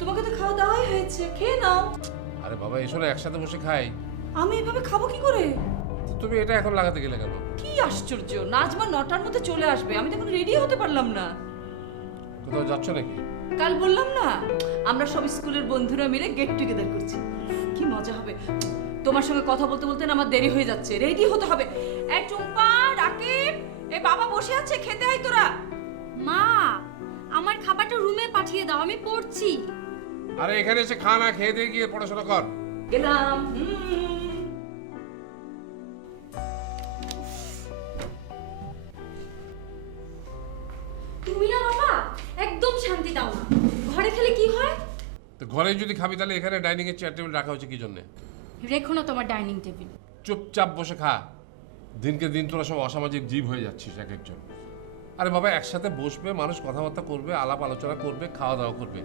তোমাকে তো খাওয়া দাওয়াই হয়েছে, খেয়ে নাও। আরে বাবা এসো না, একসাথে বসে খাই। আমি এভাবে খাবো কি করে? তুমি এটা এখন লাগাতে গেলে কেন? কি আশ্চর্য, নাজমা 9টার মধ্যে চলে আসবে, আমি তো এখন রেডি হতে পারলাম না। কোথাও যাচ্ছ নাকি? কাল বললাম না আমরা সব স্কুলের বন্ধুরা মিলে গেট টুগেদার করছি, কি মজা হবে। তোমার সঙ্গে কথা বলতে বলতে না আমার দেরি হয়ে যাচ্ছে, রেডি হতে হবে। এই টুম্পা, রাকিব, এই বাবা বসে আছে, খেতে আয় তোরা। মা, আমার খাবারটা রুমে পাঠিয়ে দাও, আমি পড়ছি। আরে এখানে এসে খা না, খেয়ে দিয়ে গিয়ে পড়াশোনা কর। গেলাম। তুমি না বাবা একদম শান্তি দাও না। ঘরে খেলে কি হয়? তো ঘরে যদি খাবি তাহলে এখানে ডাইনিং এর চেয়ার টেবিল রাখা হচ্ছে কি জন্য? রেখো না তোমার ডাইনিং টেবিল। চুপচাপ বসে খা। দিনকে দিন তোরা সব অসামাজিক জীব হয়ে যাচ্ছিস এক একজন। আরে বাবা একসাথে বসবে, মানুষ কথাবার্তা করবে, আলাপ আলোচনা করবে, খাওয়া দাওয়া করবে।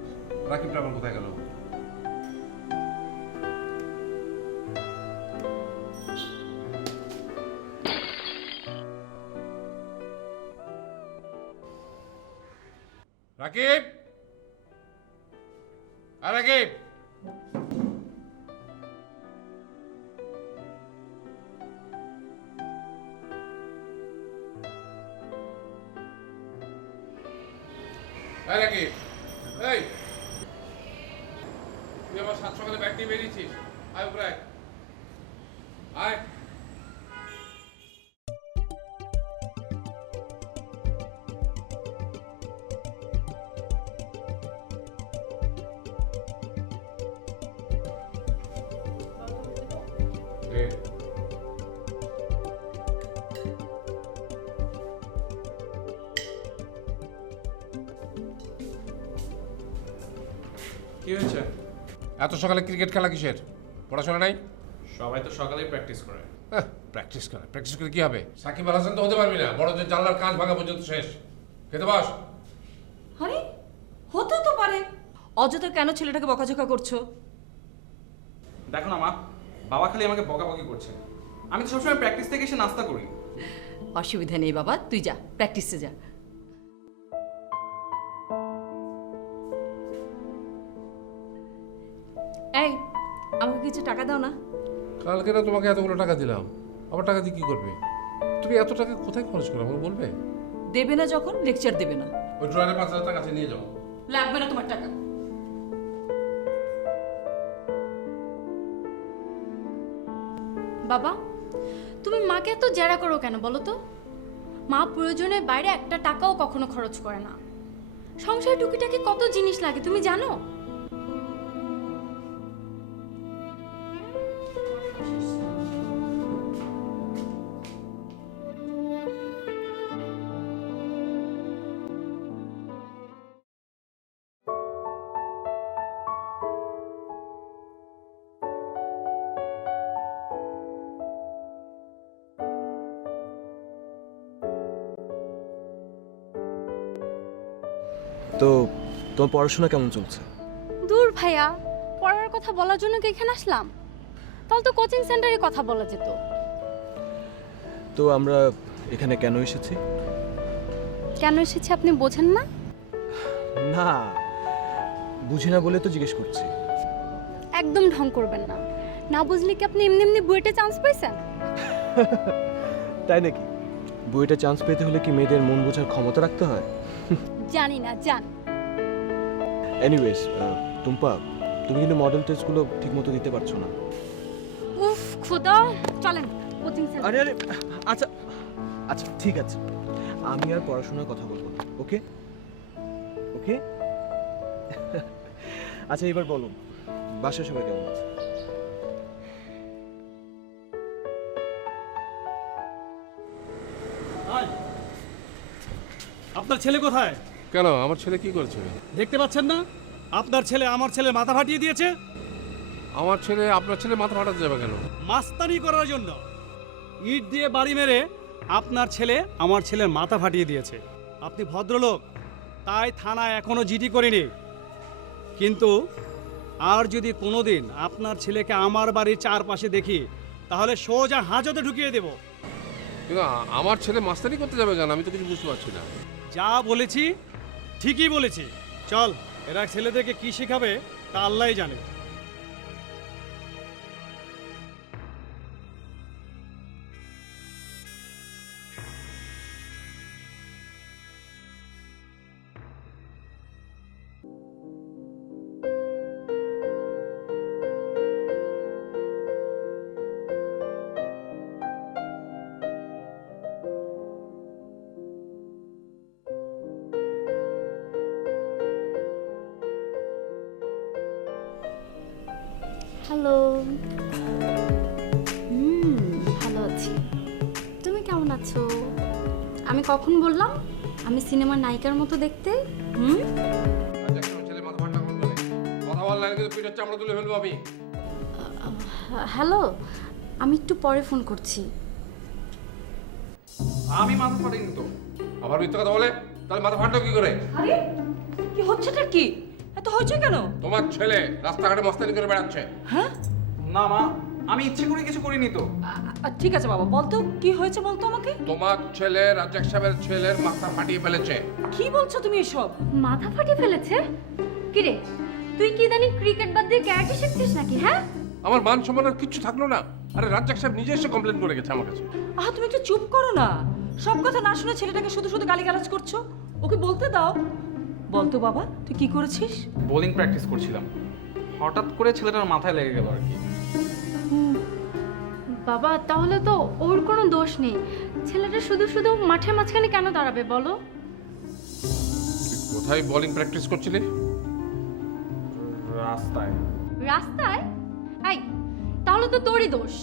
রাকিবটা আমার কোথায় গেল? রাকিব, আর রাকিব, এই রাকিব, এই তুই আমার 7 সকালে ব্যাগ নিয়ে বেরিয়েছিস, আয় উপরে আয়, আয়। কি হয়েছে? এত সকালে ক্রিকেট খেলা কিসের? পড়াশোনা নাই? সবাই তো সকালেই প্র্যাকটিস করে। প্র্যাকটিস করে কি হবে? সাকিব আল হাসান তো হতে পারবি না, বড়দের জানলার কাঁচ ভাঙা পর্যন্ত শেষ। খেতে বস। আরে হতে তো পারে, অযথা কেন ছেলেটাকে বকাঝকা করছো? দেখো না মা, বাবা খালি আমাকে বকাবকি করছে। আমি তো সবসময় প্র্যাকটিস থেকে এসে নাস্তা করি। অসুবিধা নেই বাবা, তুই যা, প্র্যাকটিসে যা। এই আমাকে কিছু টাকা দাও না। কালকে না তোমাকে এতগুলো টাকা দিলাম, আবার টাকা দিয়ে কি করবে? তুমি এত টাকা কোথায় খরচ করো আমাকে বলবে? দেবে না যখন, লেকচার দেবে না। ওই ড্রয়ারে 5,000 টাকা কাছে নিয়ে যাও। লাগবে না তোমার টাকা। বাবা, তুমি মাকে এত জেরা করো কেন বলো তো? মা প্রয়োজনের বাইরে একটা টাকাও কখনো খরচ করে না। সংসারে টুকিটাকি কত জিনিস লাগে তুমি জানো? তো তোমার পড়াশোনা কেমন চলছে? দূর ভাইয়া, পড়ার কথা বলার জন্য কি এখানে আসলাম? তাহলে তো কোচিং সেন্টারে কথা বলা যেত। তো আমরা এখানে কেন এসেছি? কেন এসেছি আপনি বোঝেন না? না, বুঝি না বলে তো জিজ্ঞেস করছি। একদম ঢং করবেন না। না বুঝলে কি আপনি এমনি এমনি বুয়েটে চান্স পাইছেন? তাই নাকি? বুয়েটে চান্স পেতে হলে কি মেয়েদের মন বোঝার ক্ষমতা রাখতে হয়? জানি না, জান। এনিওয়েজ, টুম্পা, তুমি কিন্তু মডেল টেস্টগুলো ঠিকমতো দিতে পারছো না। উফ খোদা, চলেন কোচিং সেন্টার। আরে আরে, আচ্ছা আচ্ছা ঠিক আছে, আমি আর পড়াশোনার কথা বলবো না, ওকে ওকে? আচ্ছা এবার বলো, বাসায় সবাই কেমন আছে? আপনার ছেলে কোথায়? কেন, আমার ছেলে কি করেছে? দেখতে পাচ্ছেন না আপনার ছেলে আমার ছেলের মাথা ফাটিয়ে দিয়েছে? আমার ছেলে আপনার ছেলে মাথা ফাটাতে যাবে কেন? মাস্তানি করার জন্য ইট দিয়ে বাড়ি মেরে আপনার ছেলে আমার ছেলের মাথা ফাটিয়ে দিয়েছে। আপনি ভদ্রলোক, তাই থানায় এখনো জিডি করিনি। কিন্তু আর যদি কোনোদিন আপনার ছেলেকে আমার বাড়ির চারপাশে দেখি তাহলে সোজা হাজতে ঢুকিয়ে দেব। কিন্তু আমার ছেলে মাস্টারি করতে যাবে কেন? আমি তো কিছু বুঝতে পারছি না। যা বলেছি ঠিকই বলেছি। চল। এরা ছেলেদেরকে কি শেখাবে তা আল্লাহই জানে। হ্যালো। ভালো আছি। তুমি কেমন আছো? আমি কখন বললাম আমি সিনেমার নায়িকার মতো দেখতে? ছেলে মাথা ফাটা করবে কথা বল না, কিন্তু পিঠের চামড়া তুলে ফেলবো আমি। হ্যালো, আমি একটু পরে ফোন করছি। আমি মাথা ফাটিনি তো। আবার মিথ্যে কথা বলে, তাহলে মাথা ফাটলো কি করে? আরে কি হচ্ছেটা কি? এত হয়েছে কেন? তোমার ছেলে রাস্তাঘাটে মস্তানি করে বেড়াচ্ছে। হ্যাঁ? না মা, আমি ইচ্ছে করে কিছু করিনি তো। ঠিক আছে বাবা, বলতো কি হয়েছে বলতো আমাকে। তোমার ছেলে রাজ্জাক সাহেবের ছেলের মাথা ফাটিয়ে ফেলেছে। কি বলছো তুমি এসব? মাথা ফাটিয়ে ফেলেছে? কিরে, তুই কি জানি ক্রিকেট বাদ দিয়ে ক্যারাটে শিখছিস নাকি? হ্যাঁ, আমার মান সম্মান আর কিচ্ছু থাকলো না। আরে রাজ্জাক সাহেব নিজে এসে কমপ্লেন করে গেছে আমার কাছে। তুমি একটু চুপ করো না। সব কথা না শুনে ছেলেটাকে শুধু শুধু গালিগালাজ করছো। ওকে বলতে দাও। বলতো বাবা, তুই কি করেছিস? বোলিং প্র্যাকটিস করছিলাম, হঠাৎ করে ছেলেটার মাথায় লেগে গেল আর কি। বাবা তাহলে তো ওর কোনো দোষ নেই। ছেলেটা শুধু শুধু মাঠের মাঝখানে কেন দাঁড়াবে বলো? তুই কোথায় বোলিং প্র্যাকটিস করছিলি? রাস্তায়। রাস্তায়? এই, তাহলে তো তোরই দোষ।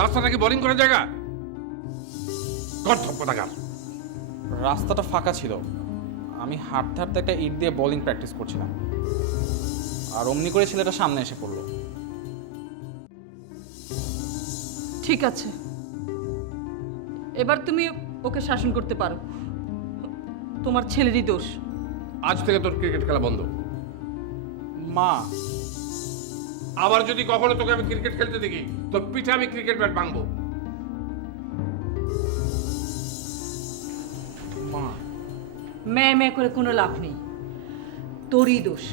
রাস্তাটা কি বোলিং করার জায়গা? গর্ধপদাগার। রাস্তাটা ফাঁকা ছিল, আমি হাঁটতে হাঁটতে একটা ইট দিয়ে বোলিং প্র্যাকটিস করছিলাম, আর অমনি করে ছেলেটা সামনে এসে পড়লো। ঠিক আছে, এবার তুমি ওকে শাসন করতে পারো। তোমার ছেলেরই দোষ। আজ থেকে তোর ক্রিকেট খেলা বন্ধ। মা, আবার যদি কখনো তোকে আমি ক্রিকেট খেলতে দেখি, তোর পিঠে আমি ক্রিকেট ব্যাট ভাঙবো। মা, মেয়ে করে কোনো লাভ নেই। তোরই দোষ।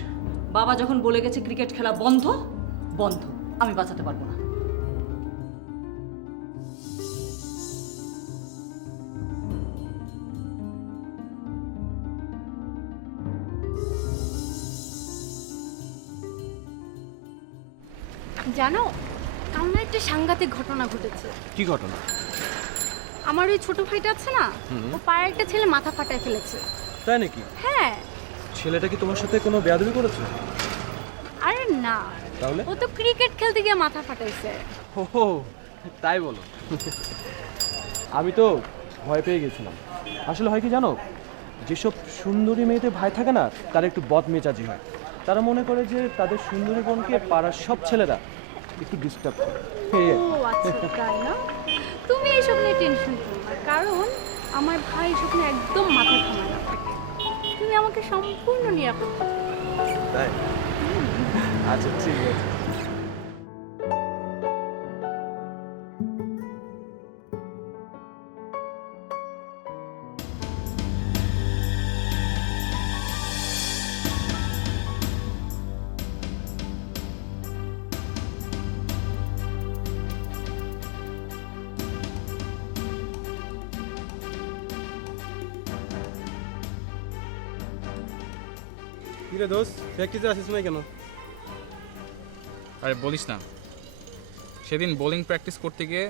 বাবা যখন বলে গেছে ক্রিকেট খেলা বন্ধ, বন্ধ। আমি বাঁচাতে পারবো না। জানো, কাল না একটা সাংঘাতিক ঘটনা ঘটেছে। কি ঘটনা? আমার ওই ছোট ভাইটা আছে না, ও পাড়ার একটা ছেলে মাথা ফাটায় ফেলেছে। তাই নাকি? হ্যাঁ। ছেলেটা কি তোমার সাথে কোনো বেয়াদবি করেছে? আরে না, তাহলে? ও তো ক্রিকেট খেলতে গিয়ে মাথা ফাটাইছে। ও তাই বলো? আমি তো ভয় পেয়ে গেছিলাম। আসলে হয় কি জানো, যেসব সুন্দরী মেয়েদের ভাই থাকে না, তারা একটু বদমেজাজি হয়। তারা মনে করে যে তাদের সুন্দরী বোনকে পাড়ার সব ছেলেরা একটু ডিস্টার্ব করে। এই আর কি। ও আচ্ছা, তাই না? তুমি এইসব নিয়ে টেনশন করো না, কারণ আমার ভাই এসব নিয়ে একদম মাথা ঘামায় না। তুমি আমাকে সম্পূর্ণ নিরাপদ থাকো। তাই? আচ্ছা ঠিক আছে। কিরে দোস্ত, প্র্যাকটিসে আসিস না কেন? আরে বলিস না, সেদিন বোলিং প্র্যাকটিস করতে গিয়ে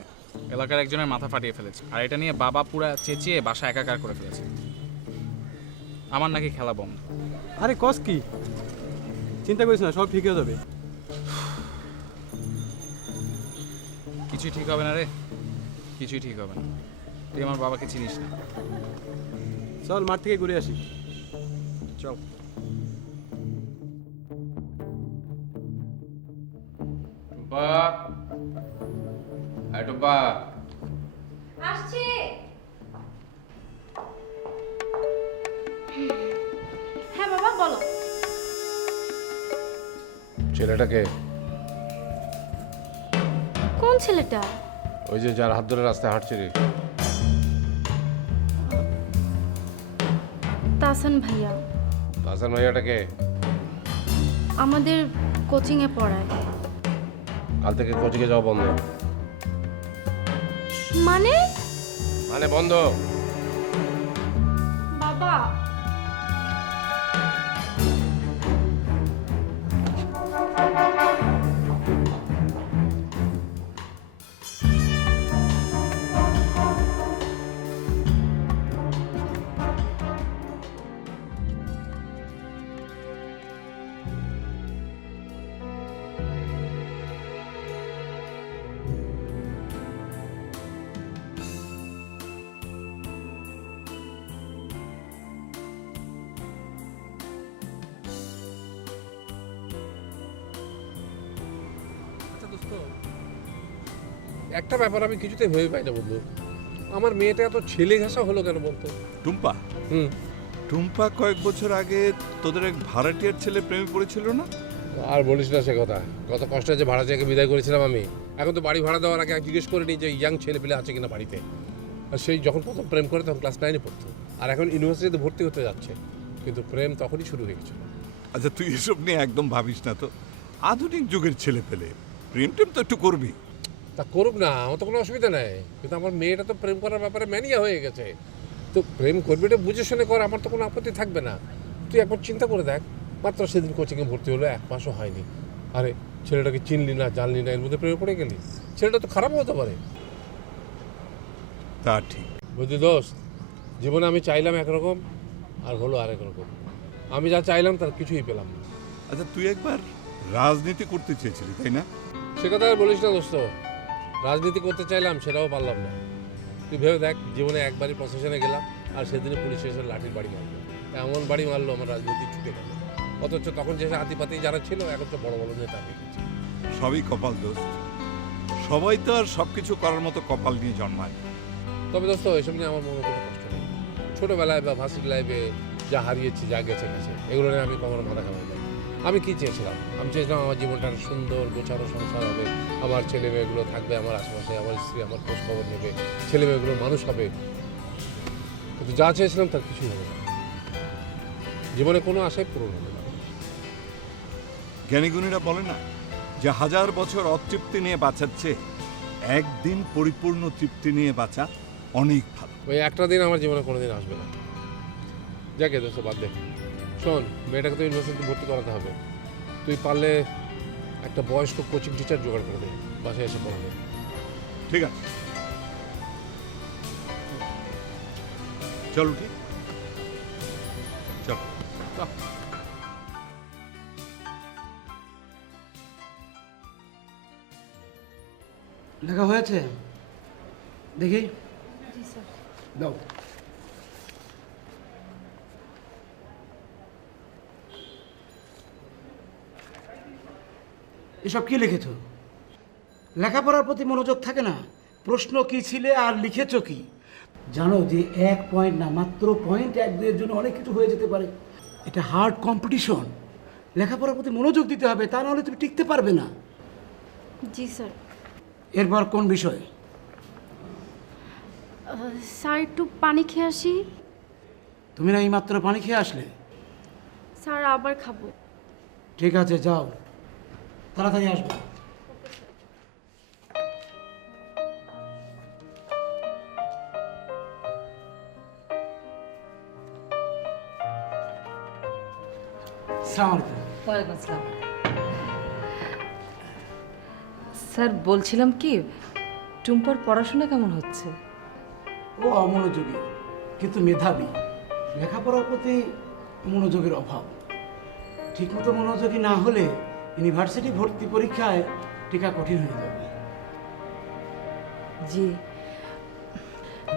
এলাকার একজনের মাথা ফাটিয়ে ফেলেছে, আর এটা নিয়ে বাবা পুরা চেঁচিয়ে বাসা একাকার করে ফেলেছে। আমার নাকি খেলা বন্ধ। আরে কস কি? চিন্তা করিস না, সব ঠিক হয়ে যাবে। কিছুই ঠিক হবে না রে, কিছুই ঠিক হবে না। তুই আমার বাবাকে চিনিস না। চল মাঠ থেকে ঘুরে আসি। চল। টুম্পা, এই টুম্পা। আসছে। হ্যাঁ বাবা বলো। ছেলেটাকে? কোন ছেলেটা? ওই যে যার হাত ধরে রাস্তায় হাঁটছিলি। তাসান ভাইয়া। হাসান ভাইয়াটাকে? আমাদের কোচিংয়ে পড়ায়। কাল থেকে কোচিংয়ে যাওয়া বন্ধ। মানে মানে বন্ধ। বাবা, আচ্ছা দোস্ত, একটা ব্যাপার আমি কিছুতে ভেবে পাই না বন্ধু, আমার মেয়েটা এত ছেলে ঘাসা হলো কেন বলতো? টুম্পা হুম। টুম্পা কয়েক বছর আগে তোদের এক ভাড়াটিয়ার ছেলে প্রেমে পড়েছিল না? আর বলিস না সে কথা, কত কষ্টে যে ভাড়াটিয়াকে বিদায় করেছিলাম আমি। এখন তো বাড়ি ভাড়া দেওয়ার আগে জিজ্ঞেস করে নিই যে ইয়াং ছেলে পেলে আছে কিনা বাড়িতে। আর সেই যখন প্রথম প্রেম করে তখন ক্লাস 9-এ পড়তো, আর এখন ইউনিভার্সিটিতে ভর্তি হতে যাচ্ছে, কিন্তু প্রেম তখনই শুরু হয়ে গেছিল। আচ্ছা তুই এসব নিয়ে একদম ভাবিস না তো, আধুনিক যুগের ছেলে পেলে প্রেম টেম তো একটু করবি। তা করুক না, আমার তো কোনো অসুবিধা নেই, কিন্তু আমার মেয়েটা তো প্রেম করার ব্যাপারে ম্যানিয়া হয়ে গেছে। তো প্রেম করবি, এটা বুঝে শুনে কর, আমার তো কোনো আপত্তি থাকবে না। তুই একবার চিন্তা করে দেখ, মাত্র সেদিন কোচিংয়ে ভর্তি হলো, 1 মাসও হয়নি। আরে ছেলেটাকে চিনলি না, জানলি না, এর মধ্যে প্রেমে পড়ে গেলি। ছেলেটা তো খারাপ হতে পারে। তা ঠিক। বুঝলি দোস্ত, জীবনে আমি চাইলাম একরকম আর হলো আরেক রকম। আমি যা চাইলাম তার কিছুই পেলাম না। আচ্ছা তুই একবার রাজনীতি করতে চেয়েছিলি তাই না? সে কথা আর বলিস না দোস্ত, রাজনীতি করতে চাইলাম সেটাও পারলাম না। তুই ভেবে দেখ, জীবনে একবারই প্রসেশনে গেলাম, আর সেদিনে পুলিশ এসে লাঠির বাড়ি মারলো। এমন বাড়ি মারলো আমার রাজনীতি ছুটে গেল। অথচ তখন যে হাতিপাতি যারা ছিল এখন তো বড় বড় নেতা হয়ে গেছে। সবই কপাল দোস্ত, সবাই তো আর সব কিছু করার মতো কপাল নিয়ে জন্মায়। তবে দোস্ত, এসব নিয়ে আমার মনে কোনো কষ্ট নেই। ছোটোবেলায় বা ভার্সিটি লাইফে যা হারিয়েছি, যা গেছে গেছে, এগুলো নিয়ে আমি কখনো মাথা ঘামাই না। আমি কি চেয়েছিলাম? আমি চেয়েছিলাম আমার জীবনটা একটা সুন্দর গোছানো সংসার হবে, আমার ছেলে মেয়েগুলো থাকবে আমার আশেপাশে, আমার স্ত্রী আমার খোঁজ খবর নেবে, ছেলে মেয়েগুলো মানুষ হবে। কিন্তু যা চেয়েছিলাম তার কিছুই হবে না। জীবনে কোনো আশাই পূরণ হবে না। জ্ঞানীগুণীরা বলে না যে 1000 বছর অতৃপ্তি নিয়ে বাঁচাচ্ছে, একদিন পরিপূর্ণ তৃপ্তি নিয়ে বাঁচা অনেক ভালো। ওই একটা দিন আমার জীবনে কোনোদিন আসবে না। যাকে দোস্ত বাদ দে। শোন, মেয়েটাকে তো ইউনিভার্সিটিতে ভর্তি করাতে হবে। তুই পারলে একটা বয়স্ক কোচিং টিচার জোগাড় করে দে, বাসায় এসে পড়াবে। ঠিক আছে, চল উঠি, চল। লেখা হয়েছে দেখি, দাও। এসব কি লিখেছো? লেখাপড়ার প্রতি মনোযোগ থাকে না? প্রশ্ন কি ছিলে আর লিখেছো কি? জানো যে 1 পয়েন্ট না, মাত্র পয়েন্ট 1-2-এর জন্য অনেক কিছু হয়ে যেতে পারে। এটা হার্ড কম্পিটিশন, লেখাপড়ার প্রতি মনোযোগ দিতে হবে, তা নাহলে তুমি টিকতে পারবে না। জি স্যার। এরপর কোন বিষয়? স্যার একটু পানি খেয়ে আসি। তুমি না এইমাত্র পানি খেয়ে আসলে? স্যার আবার খাবো। ঠিক আছে, যাও, তাড়াতাড়ি আসবো। আসসালামু আলাইকুম। ওয়ালাইকুম আসসালাম। স্যার, বলছিলাম কি, টুম্পার পড়াশোনা কেমন হচ্ছে? ও অমনোযোগী কিন্তু মেধাবী, লেখাপড়ার প্রতি মনোযোগের অভাব। ঠিকমতো মনোযোগী না হলে ইউনিভার্সিটি ভর্তি পরীক্ষায় টিকা কঠিন হয়ে যাবে। জি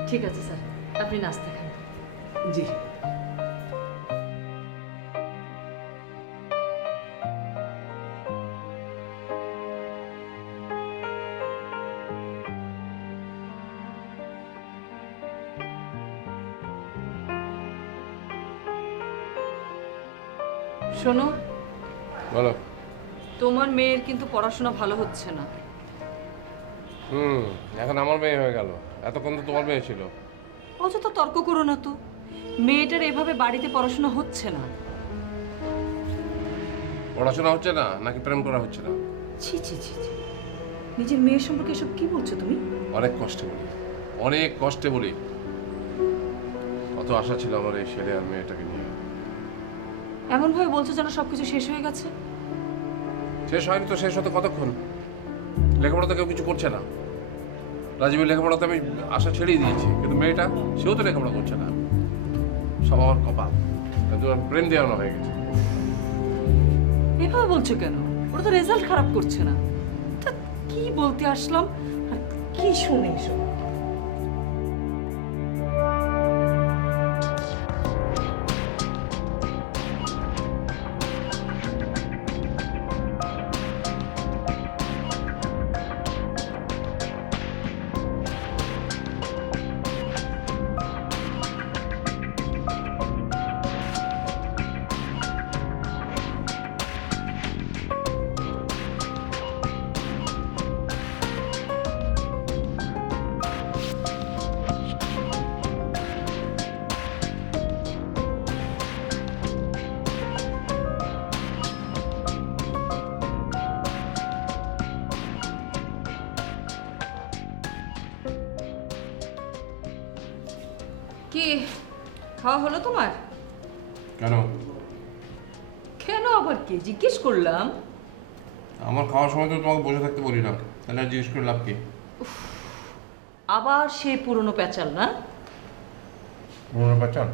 ঠিক আছে স্যার, আপনি নাস্তা খান। জি। শোনো, বলো। তোমার মেয়ের কিন্তু পড়াশোনা ভালো হচ্ছে না। এখন আমার মেয়ে হয়ে গেল, এতক্ষণ তো তোমার মেয়ে ছিল। অযথা তর্ক করো না তো, মেয়েটার এভাবে বাড়িতে পড়াশোনা হচ্ছে না। পড়াশোনা হচ্ছে না নাকি প্রেম করা হচ্ছে না? ছি ছি ছি ছি। নিজের মেয়ের সম্পর্কে এসব কি বলছো তুমি? অনেক কষ্টে বলি, অনেক কষ্টে বলি। কত আশা ছিল আমার এই ছেলে আর মেয়েটাকে নিয়ে। এমন ভাবে বলছো যেন সবকিছু শেষ হয়ে গেছে। শেষ হয়নি তো, শেষ হতে কতক্ষণ? লেখাপড়া তো কেউ কিছু করছে না। রাজীবের লেখাপড়াতে আমি আশা ছেড়েই দিয়েছি, কিন্তু মেয়েটা সেও তো লেখাপড়া করছে না। সব আমার কপাল, ব্রেন দেওয়ানো হয়ে গেছে। এভাবে বলছো কেন? ওরা তো রেজাল্ট খারাপ করছে না। তা কি বলতে আসলাম আর কি শুনে এসব? কি খাওয়া হলো তোমার? কেন? কেন আবার কি জিজ্ঞেস করলাম? আমার খাওয়ার সময় তো তোমাকে বসে থাকতে বলি না, তাহলে আর জিজ্ঞেস করে লাভ কি? আবার সেই পুরনো প্যাচাল না? পুরোনো বাচ্চান?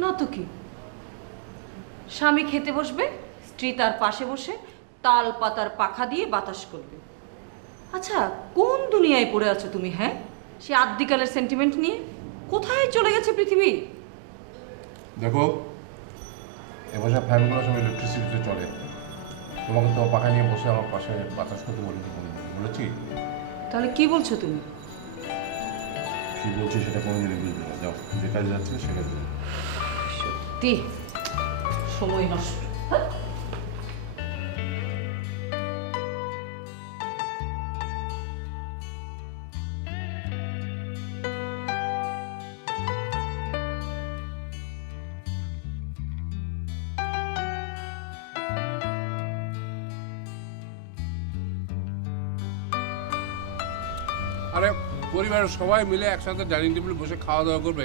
না তো কি, স্বামী খেতে বসবে, স্ত্রী তার পাশে বসে তাল পাতার পাখা দিয়ে বাতাস করবে। আচ্ছা কোন দুনিয়ায় পড়ে আছো তুমি? হ্যাঁ, সে আদ্যিকালের সেন্টিমেন্ট নিয়ে কোথায় চলে গেছে পৃথিবী? দেখো, এবছর ফ্যানগুলো সব ইলেকট্রিসিটিতে চলে। তোমাকে তো পাখা নিয়ে বসে আমার পাশে বাতাস করতে বলিনি, বলেছি? তাহলে কি বলছো তুমি? কি বলছি সেটা কোনোদিনই বুঝবে না। যাও, যে কাজে যাচ্ছে সে কাজে যাও। সত্যি সময় নষ্ট। হ্যাঁ? আরে পরিবারের সবাই মিলে একসাথে ডাইনিং টেবিলে বসে খাওয়া দাওয়া করবে,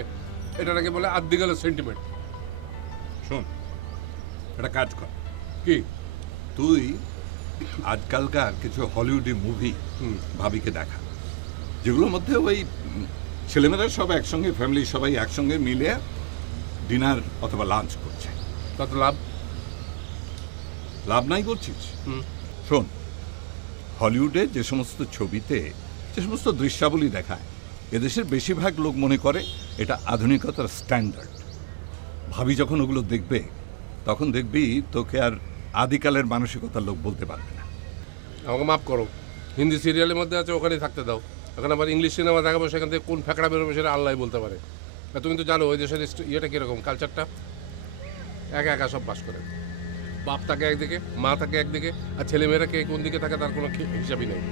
এটা নাকি বলে আদ্যিকালের সেন্টিমেন্ট। শোন, একটা কাজ কর, কি? তুই আজকালকার কিছু হলিউডি মুভি ভাবিকে দেখা, যেগুলোর মধ্যে ওই ছেলেমেয়েরা সব একসঙ্গে, ফ্যামিলি সবাই একসঙ্গে মিলে ডিনার অথবা লাঞ্চ করছে। তাতে লাভ? লাভ নাই বলছিস? শোন, হলিউডে যে সমস্ত ছবিতে যে সমস্ত দৃশ্যাবলী দেখায়, এদেশের বেশিরভাগ লোক মনে করে এটা আধুনিকতার স্ট্যান্ডার্ড। ভাবি যখন ওগুলো দেখবে, তখন দেখবি তোকে আর আদিকালের মানসিকতার লোক বলতে পারবে না। আমাকে মাফ করো, হিন্দি সিরিয়ালের মধ্যে আছে ওখানেই থাকতে দাও। এখন আবার ইংলিশ সিনেমা দেখাবো, সেখান থেকে কোন ফ্যাকড়া বেরোবে সেটা আল্লাহ বলতে পারে। আর তুমি তো জানো ওই দেশের ইয়েটা কীরকম, কালচারটা। একা একা সব বাস করে, বাপ থাকে একদিকে, মা থাকে একদিকে, আর ছেলেমেয়েরা কে কোন দিকে থাকে তার কোনো হিসাবই নেই।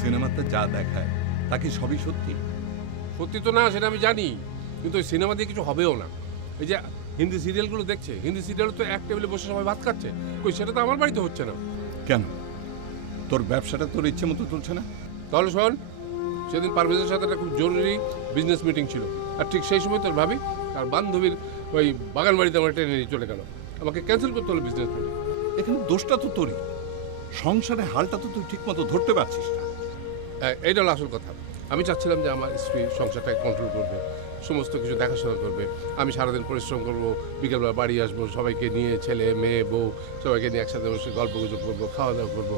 সিনেমাতে যা দেখায় তা কি সবই সত্যি? সত্যি তো না, সেটা আমি জানি, কিন্তু ওই সিনেমা দিয়ে কিছু হবেও না। এই যে হিন্দি সিরিয়ালগুলো দেখছে, হিন্দি সিরিয়াল তো এক টেবিলে বসে সবাই ভাত খাচ্ছে, কই সেটা তো আমার বাড়িতে হচ্ছে না। কেন, তোর ব্যবসাটা তোর ইচ্ছে মতো চলছে না? তাহলে শোন, সেদিন পারভেজের সাথে একটা খুব জরুরি বিজনেস মিটিং ছিল, আর ঠিক সেই সময় তোর ভাবি আর বান্ধবীর ওই বাগান বাড়িতে আমার ট্রেনে নিয়ে চলে গেল, আমাকে ক্যান্সেল করতে হলো বিজনেস মিটিং। এখানে দোষটা তো তোরই, সংসারে হালটা তো তুই ঠিক মতো ধরতে পারছিস না। এইটা হলো আসল কথা। আমি চাচ্ছিলাম যে আমার স্ত্রী সংসারটাকে কন্ট্রোল করবে, সমস্ত কিছু দেখাশোনা করবে, আমি সারাদিন পরিশ্রম করবো, বিকেলবেলা বাড়ি আসবো, সবাইকে নিয়ে, ছেলে মেয়ে বউ সবাইকে নিয়ে একসাথে বসে গল্প গুজব করবো, খাওয়া দাওয়া করবো।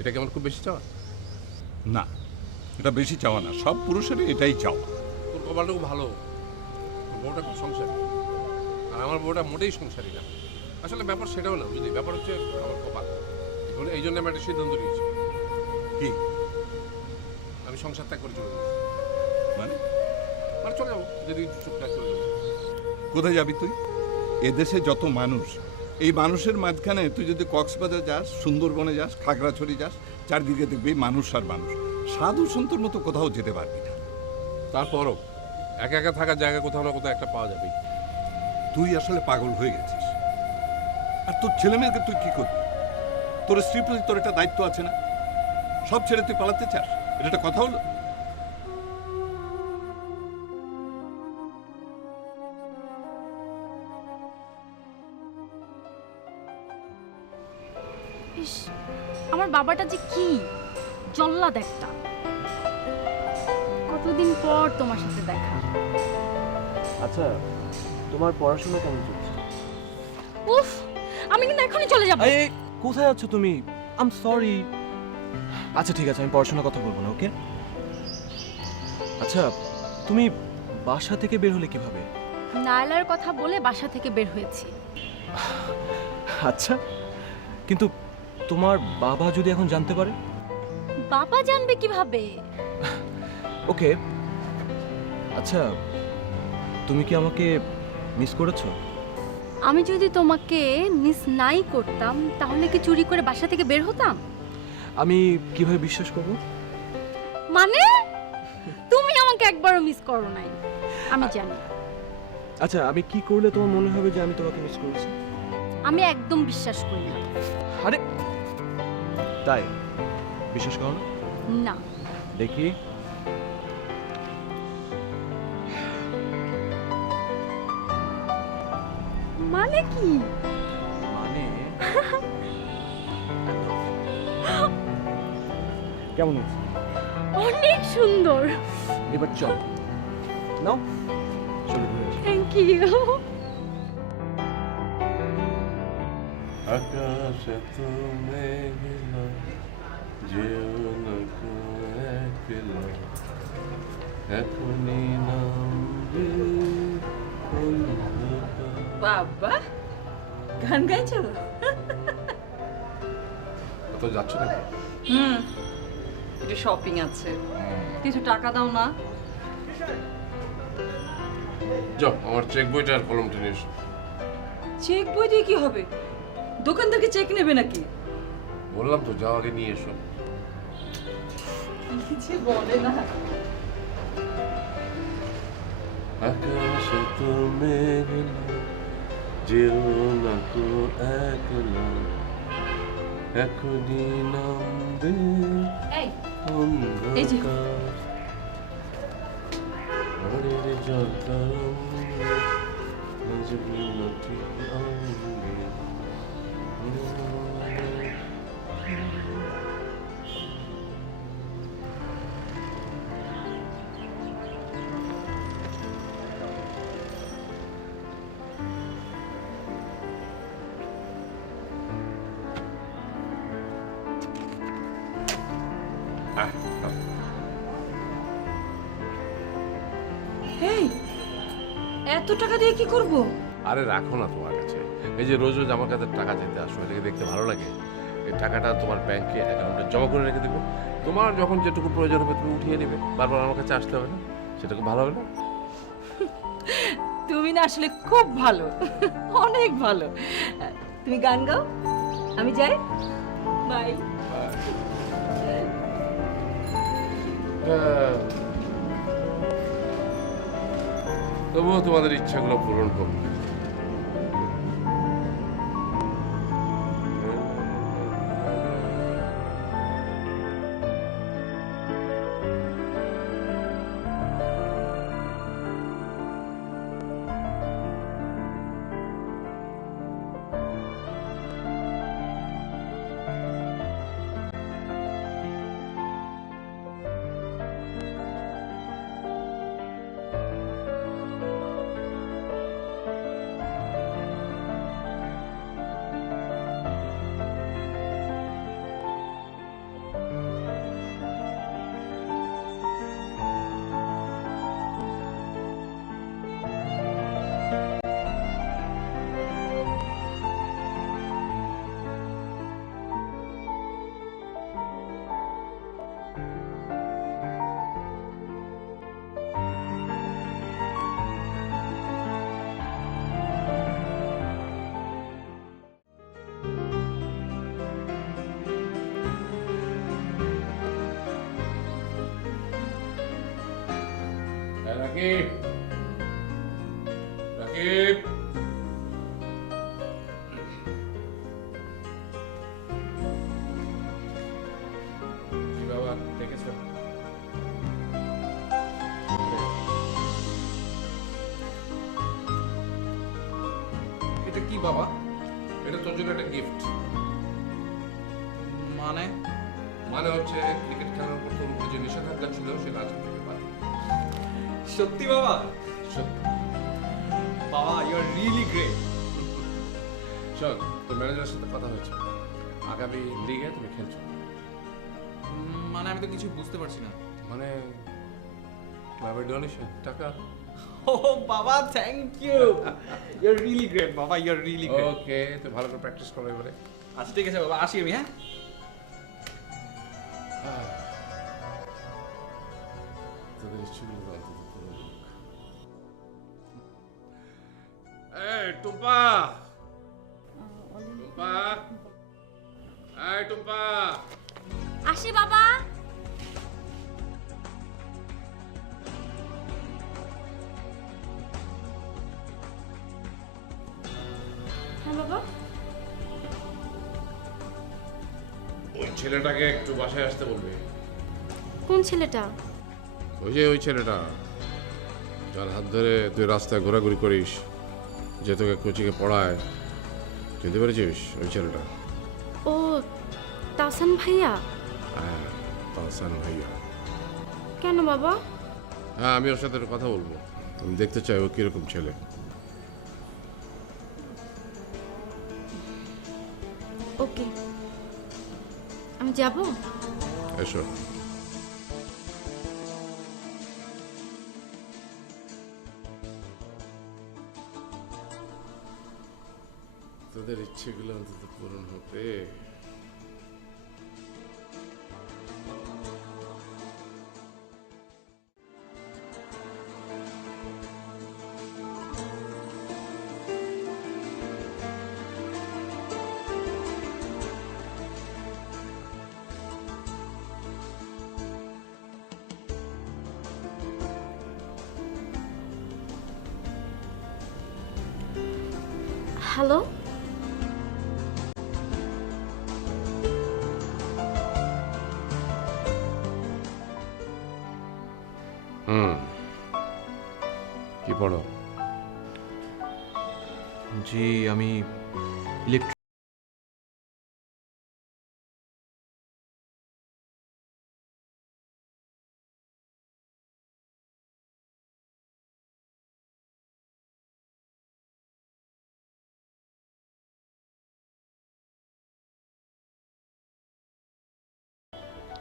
এটা কি আমার খুব বেশি চাওয়া? না, এটা বেশি চাওয়া না, সব পুরুষেরই এটাই চাওয়া। তোর কপালটা খুব ভালো, তোর বউটা খুব সংসারী, আর আমার বউটা মোটেই সংসারী না। আসলে ব্যাপার সেটাও না, বুঝলি, ব্যাপার হচ্ছে আমার কপাল। এই জন্য আমি একটা সিদ্ধান্ত নিয়েছি। কি? আমি সংসার ত্যাগ করে চলে যাবো। মানে? মানে চলে যাবো, যদি চুপ ত্যাগ করে যাবো। কোথায় যাবি তুই? এদেশে যত মানুষ, এই মানুষের মাঝখানে তুই যদি কক্সবাজার যাস, সুন্দরবনে যাস, খাগড়াছড়ি যাস, চারদিকে দেখবি মানুষ আর মানুষ। সাধু সন্তর মতো কোথাও যেতে পারবি না। তারপরও একা একা থাকার জায়গা কোথাও না কোথাও একটা পাওয়া যাবে। তুই আসলে পাগল হয়ে গেছিস। আর তোর ছেলে মেয়েকে তুই কি করবি? তোর স্ত্রীর প্রতি তোর একটা দায়িত্ব আছে না? সব ছেড়ে তুই পালাতে চাস? এটা একটা কথা হলো? ইস, আমার বাবাটা যে কি জল্লাদ একটা। কতদিন পর তোমার সাথে দেখা। আচ্ছা, তোমার পড়াশোনা কেমন চলছে? উফ, আমি কিন্তু এখনই চলে যাব। এই কোথায় আছো তুমি? I am sorry. আচ্ছা ঠিক আছে, আমি পড়াশোনার কথা বলবো না, ওকে? আচ্ছা, তুমি বাসা থেকে বের হলে কিভাবে? নায়লার কথা বলে বাসা থেকে বের হয়েছি। আচ্ছা, কিন্তু তোমার বাবা যদি এখন জানতে পারে? বাবা জানবে কিভাবে? ওকে, আচ্ছা, তুমি কি আমাকে মিস করেছো? আমি যদি তোমাকে মিস নাই করতাম তাহলে কি চুরি করে বাসা থেকে বের হতাম? আমি কিভাবে বিশ্বাস করব? মানে তুমি আমাকে একবারও মিস করো নাই, আমি জানি। আচ্ছা, আমি কি করলে তোমার মনে হবে যে আমি তোমাকে মিস করেছি? আমি একদম বিশ্বাস করি না। আরে তাই বিশ্বাস করো না? না, দেখি। মানে কি? মানে কেমন হচ্ছে? অনেক সুন্দর। এবার চল নাও, চলে ঘুরে আসি। Thank you. আকাশে তো মেঘলা, যেও না কো একলা, এখনই নামবে অন্ধকার। বাবা, গান গাইছো? তো যাচ্ছ নাকি? একটু শপিং আছে, কিছু টাকা দাও না। যাও, আমার চেক বইটা আর কলমটা নিয়ে এসো। চেক বই দিয়ে কি হবে? দোকানদারকে চেক নেবে নাকি? বললাম তো, যাও আগে নিয়ে এসো। কিছু বলে না। আকাশে তো মেঘলা, যেও না কো একলা, এখনই নামবে এই, এই যে। অন্ধকার। ঘরের জল তরঙ্গে, নাচবে নদী অঙ্গে। এই, এত টাকা দিয়ে কি করব? আরে রাখো না তোমার কাছে। এই যে রোজ রোজ আমার কাছে টাকা চাইতে আসো, এটাকে দেখতে ভালো লাগে। এই টাকাটা তোমার ব্যাংকে অ্যাকাউন্টে জমা করে রেখে দেবে। তোমার যখন যেটুকু প্রয়োজন হবে তুমি উঠিয়ে নেবে, বারবার আমার কাছে আসতে হবে না। সেটা খুব ভালো হবে না? তুমি না আসলে খুব ভালো, অনেক ভালো। তুমি গান গাও, আমি যাই। বাই। তবুও তোমাদের ইচ্ছাগুলো পূরণ করবে। রাকিব, রাকিব, শোন, দেখেছো? এটা কি বাবা? এটা তোর জন্য একটা গিফট। মানে মানে হচ্ছে ক্রিকেট খেলার উপর তোর উপর যে নিষেধাজ্ঞা ছিল সেটা আজকে থেকে বাদ। সত্যি বাবা? সত্যি। বাবা, ইউ আর রিয়েলি গ্রেট। শোন, তোর ম্যানেজারের সাথে কথা হয়েছে, আগামী লিগে তুমি খেলছো। মানে আমি তো কিছু বুঝতে পারছি না। মানে ক্লাবের ডোনেশন টাকা। ও বাবা, thank you. You are really great বাবা, you are really great. Okay, তো ভালো করে প্র্যাকটিস করো এবারে। আচ্ছা ঠিক আছে বাবা, আসি আমি। হ্যাঁ, তোদের ইচ্ছুগুলো অন্তত পূরণ হোক। এই টুম্পা, টুম্পা, এই টুম্পা। আসি বাবা। হ্যাঁ বাবা। ওই ছেলেটাকে একটু বাসায় আসতে বলবি। কোন ছেলেটা? ওই ছেলেটা যার হাত ধরে তুই রাস্তায় ঘোরাঘুরি করিস, যে তোকে কোচিংয়ে পড়ায়, চিনতে পেরেছিস? ওই ছেলেটা। ও তাসান ভাইয়া। হ্যাঁ, তাহসান ভাইয়া। কেন বাবা? হ্যাঁ, আমি ওর সাথে একটু কথা বলবো। আমি দেখতে চাই ও কিরকম ছেলে। ওকে, আমি যাব। এসো। তোদের ইচ্ছেগুলো অন্তত পূরণ হবে। হ্যালো। কি পড়ো? জি, আমি ইলেকট্রিক।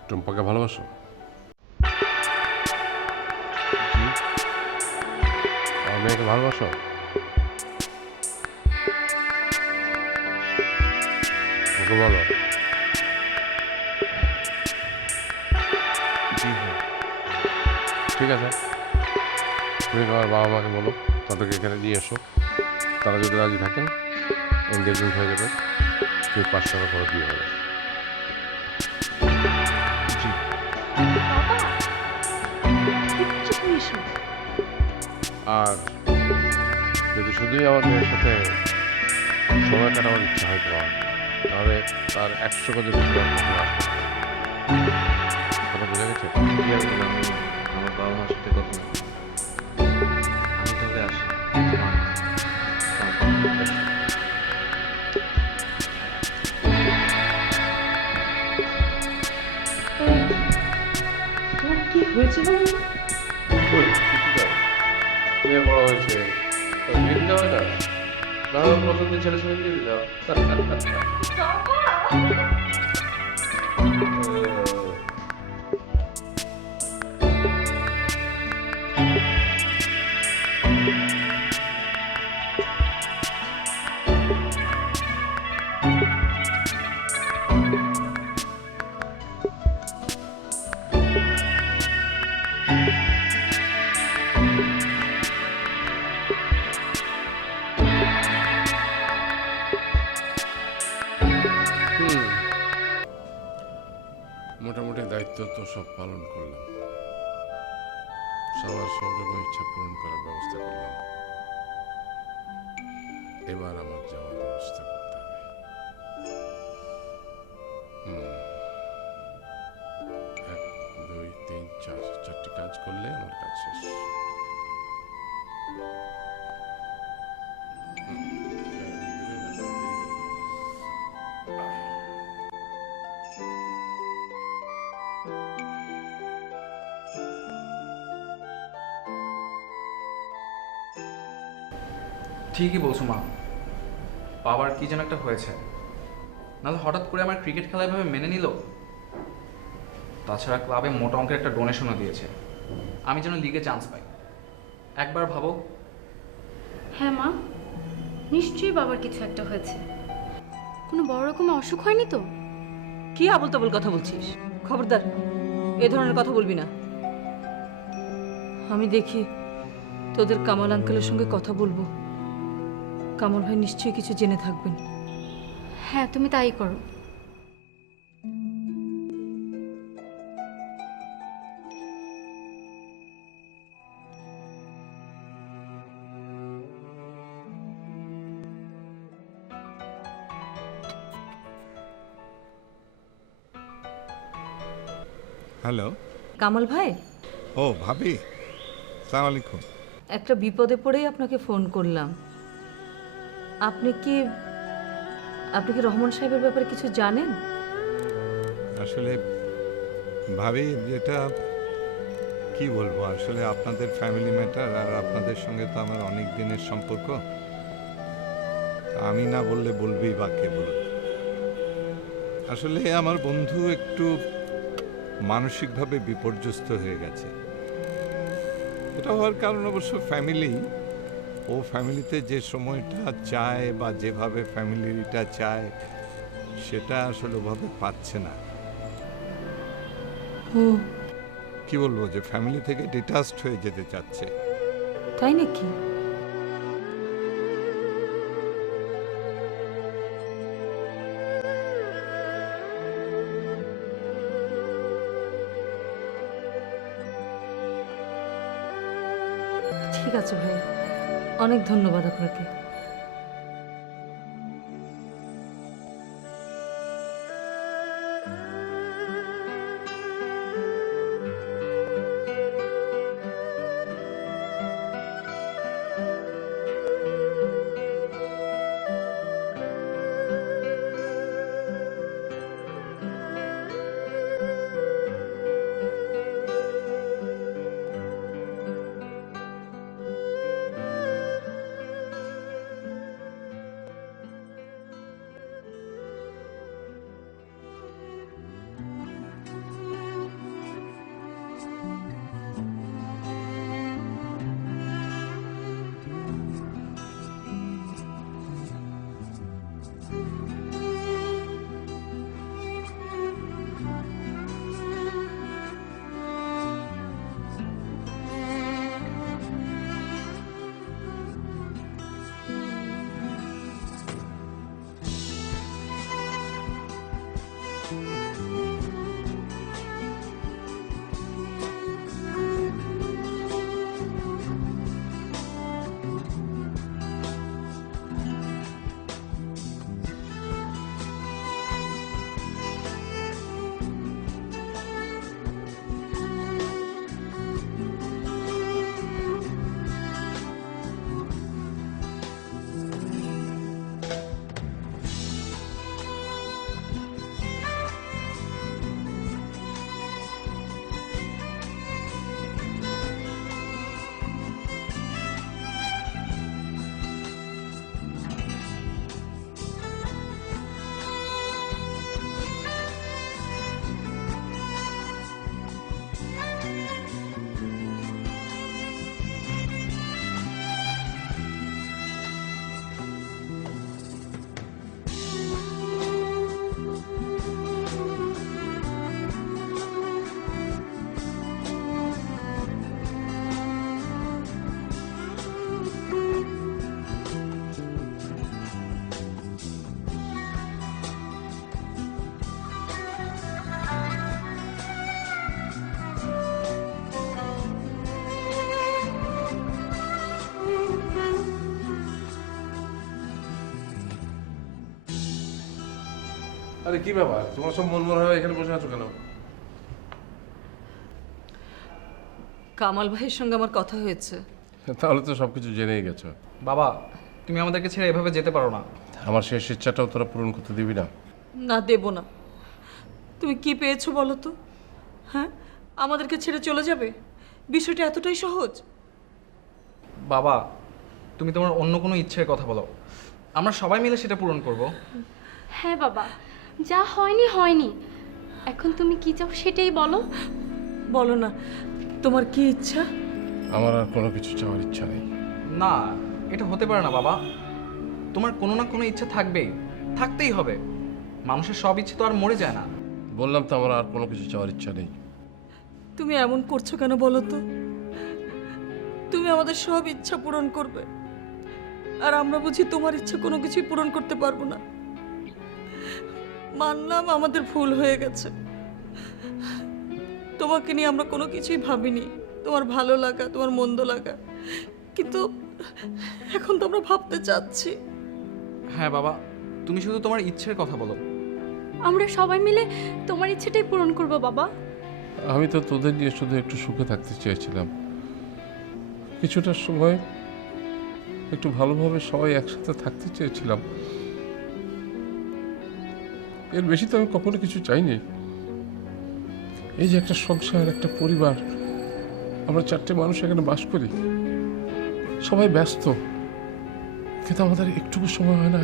টুম্পাকে ভালোবাসো? আমার মেয়েকে ভালোবাসো? ওকে বলো। জি হ্যাঁ। ঠিক আছে, তুমি তোমার বাবা মাকে বলো তাদেরকে এখানে নিয়ে এসো। তারা যদি রাজি থাকেন, এনগেজমেন্ট হয়ে যাবে। তুমি 5 টাকা করে দিয়ে হবে। জি। আর যদি শুধুই আমার মেয়ের সাথে সময় কাটাবার ইচ্ছা হয় তোমার, তাহলে তার 100 গজের ভিতরে কথা বোঝা গেছে? আমার বাবা মার সাথে কথা বলবো। আমি তাহলে আসি। কি হয়েছে বাবা? মেয়ে বড় হয়েছে, বিয়ে দিতে হবে না? না হলে পছন্দের ছেলের সঙ্গে বিয়ে দিতে হবে। মোটামুটি দায়িত্ব তো সব পালন করলাম, সবার সব রকম ইচ্ছা পূরণ করার ব্যবস্থা করলাম। এবার আমার যাওয়ার ব্যবস্থা করতে হবে। এক কাজ করলে আমার কাজ শেষ। ঠিকই বলছো মা, বাবার কি যেন একটা হয়েছে, নাহলে হঠাৎ করে আমার ক্রিকেট খেলা এভাবে মেনে নিল। তাছাড়া ক্লাবে মোটা অঙ্কের একটা ডোনেশনও দিয়েছে, আমি যেন লিগে চান্স পাই। একবার ভাবো। হ্যাঁ মা, নিশ্চয়ই বাবার কিছু একটা হয়েছে। কোনো বড় রকমের অসুখ হয়নি তো? কি আবল তাবল কথা বলছিস? খবরদার এ ধরনের কথা বলবি না। আমি দেখি তোদের কামাল আঙ্কেলের সঙ্গে কথা বলবো। কামাল ভাই নিশ্চয়ই কিছু জেনে থাকবেন। হ্যাঁ, তুমি তাই করো। হ্যালো। কামাল ভাই, ও ভাবি, সালাম আলাইকুম। একটা বিপদে পড়েই আপনাকে ফোন করলাম। আপনি কি রহমান সাহেবের ব্যাপারে কিছু জানেন? আসলে ভাবি, যেটা কি বলবো, আসলে আপনাদের ফ্যামিলি ম্যাটার, আর আপনাদের সঙ্গে তো আমার অনেক দিনের সম্পর্ক। আমি না বললে বলবেই বা কে বলবে। আসলে আমার বন্ধু একটু মানসিকভাবে বিপর্যস্ত হয়ে গেছে। এটা হওয়ার কারণ অবশ্য ফ্যামিলি। ও ফ্যামিলিতে যে সময়টা চায় বা যেভাবে ফ্যামিলিটা চায় সেটা আসলে ওভাবে পাচ্ছে না। কি বলবো, যে ফ্যামিলি থেকে ডিটাচড হয়ে যেতে চাচ্ছে। তাই নাকি? ঠিক আছে ভাই, অনেক ধন্যবাদ আপনাকে। আরে কি ব্যাপার, তোমার সব মন মরা হয়ে এখানে বসে আছো কেন? কামাল ভাইয়ের সঙ্গে আমার কথা হয়েছে। তাহলে তো সব কিছু জেনেই গেছো। বাবা, তুমি আমাদেরকে ছেড়ে এভাবে যেতে পারো না। আমার শেষ ইচ্ছাটাও তোরা পূরণ করতে দিবি না? না, দেব না। তুমি কি পেয়েছো বলো তো? হ্যাঁ, আমাদেরকে ছেড়ে চলে যাবে? বিষয়টা এতটাই সহজ? বাবা, তুমি তোমার অন্য কোনো ইচ্ছের কথা বলো, আমরা সবাই মিলে সেটা পূরণ করব। হ্যাঁ বাবা, যা হয়নি হয়নি, এখন তুমি কি চাও সেটাই বলো। বলো না, তোমার কি ইচ্ছা? আমার আর কোনো কিছু চাওয়ার ইচ্ছা নেই। না, এটা হতে পারে না বাবা। তোমার কোনো না কোনো ইচ্ছা থাকবেই, থাকতেই হবে। মানুষের সব ইচ্ছে তো আর মরে যায় না। বললাম তো আমার আর কোনো কিছু চাওয়ার ইচ্ছা নেই। তুমি এমন করছো কেন বলো তো? তুমি আমাদের সব ইচ্ছা পূরণ করবে, আর আমরা বুঝি তোমার ইচ্ছা কোনো কিছুই পূরণ করতে পারবো না। মানলাম আমাদের ভুল হয়ে গেছে, তোমাকে নিয়ে আমরা কোনো কিছুই ভাবিনি, তোমার ভালো লাগা, তোমার মন্দ লাগা, কিন্তু এখন তো আমরা ভাবতে চাচ্ছি। হ্যাঁ বাবা, তুমি শুধু তোমার ইচ্ছের কথা বলো। আমরা সবাই মিলে তোমার ইচ্ছেটাই পূরণ করব বাবা। আমি তো তোদের নিয়ে শুধু একটু সুখে থাকতে চেয়েছিলাম, কিছুটা সময় একটু ভালোভাবে সবাই একসাথে থাকতে চেয়েছিলাম। এর বেশি তো আমি কখনো কিছু চাইনি। এই যে একটা সংসার, একটা পরিবার, আমরা 4টে মানুষ এখানে বাস করি, সবাই ব্যস্ত, কিন্তু আমাদের একটুকু সময় হয় না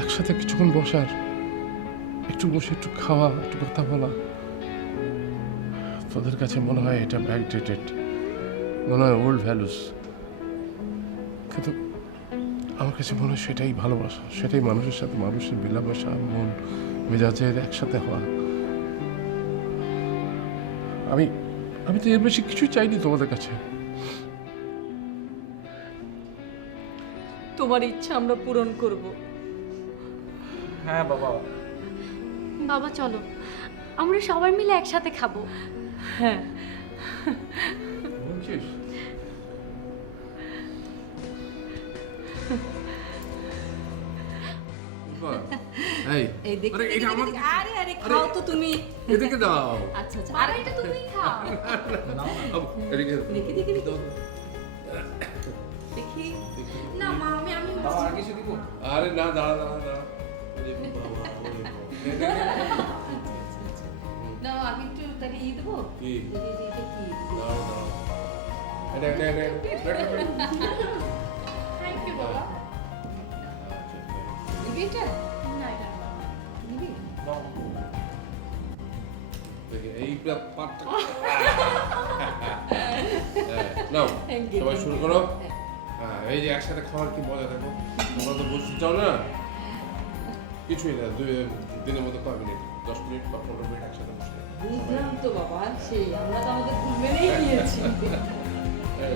একসাথে কিছুক্ষণ বসার, একটু বসে একটু খাওয়া, একটু কথা বলা। তোদের কাছে মনে হয় এটা ব্যাকডেটেড, মনে হয় ওল্ড ভ্যালুস, কিন্তু আমার কাছে মনে হয় সেটাই ভালোবাসা, সেটাই মানুষের সাথে মানুষের মেলামেশা, মন মেজাজের একসাথে হওয়া। আমি তো এর বেশি কিছুই চাইনি তোমাদের কাছে। তোমার ইচ্ছা আমরা পূরণ করব। হ্যাঁ বাবা। বাবা চলো, আমরা সবাই মিলে একসাথে খাবো। হ্যাঁ, বলছিস? এই দেখো, আরে এটা আমার, আরে আরে খাও তো তুমি। এদিকে দাও। আচ্ছা আচ্ছা, বাবা এটা তুমি খাও। এদিকে দেখি দেখি দেখি দেখি। না মা, আমি বাবা, আর কিছু দিব? আরে না, দাঁড়া দাঁড়া দাঁড়া। না, আমি একটু তাকে ই দেবো। কি? এটা কি? দাঁড়া দাঁড়া। এটা থ্যাংক ইউ বাবা। দিবি এটা? না এটা না। দিবি? দেখি এই পাটটা। নাও, সবাই শুরু করো। হ্যাঁ, এই যে একসাথে খাওয়ার কি মজা, দেখো। তোমরা তো বুঝতে চাও না, কিছুই না, দিনের মধ্যে কয় মিনিট, 10 মিনিট বা 15 মিনিট একসাথে বসে। বুঝলাম তো বাবা, সেই আমরা তো আমাদের ভুল মেনেই নিয়েছি। হ্যাঁ,